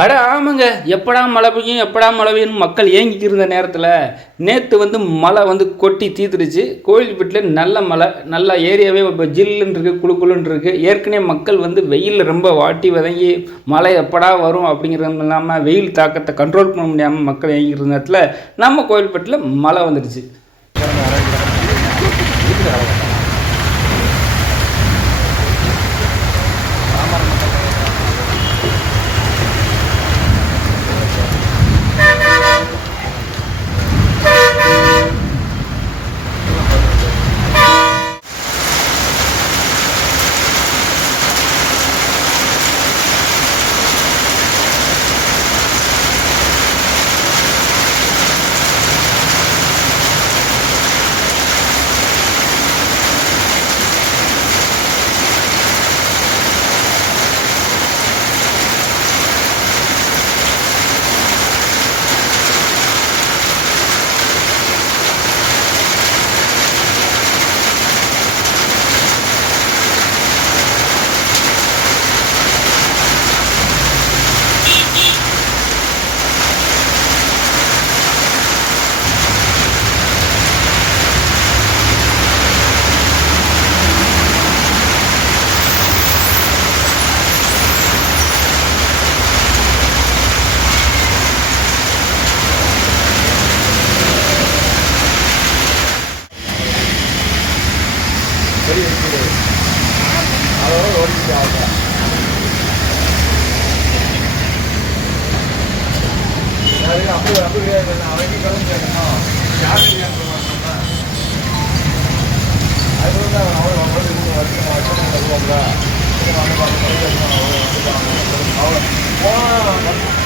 அட ஆமாங்க எப்படா மழை பெய்யும் எப்படா மழை பெய்யும் மக்கள் ஏங்கிட்டு இருந்த நேரத்தில் நேற்று வந்து மழை வந்து கொட்டி தீத்துருச்சு கோயில்பட்டில் நல்ல மழை நல்ல ஏரியாவே இப்போ ஜில்லுன்னு இருக்குது குளு குளுன்னு இருக்குது ஏற்கனவே மக்கள் வந்து வெயிலில் ரொம்ப வாட்டி வதங்கி மழை எப்படா வரும் அப்படிங்கிறது இல்லாமல் வெயில் தாக்கத்தை கண்ட்ரோல் பண்ண முடியாமல் மக்கள் ஏங்கிட்டு இருந்த நேரத்தில் நம்ம கோயில்பட்டில் மழை வந்துடுச்சு வெளியே இருக்குது அதோட ஓடிக்கிட்டு ஆகுது அப்படி அப்படி கிடையாது அவனுக்கு கிளம்பி கேட்கணும் யாருக்கு கேட்க மாட்டோம்னா அது வந்து அவன் அவ்வளோ வருஷம் வருஷம் வருஷம் வருவாங்களா வந்து பார்க்க வருஷம் அவ்வளோ வந்து பார்க்கணும் அவ்வளோ போனால்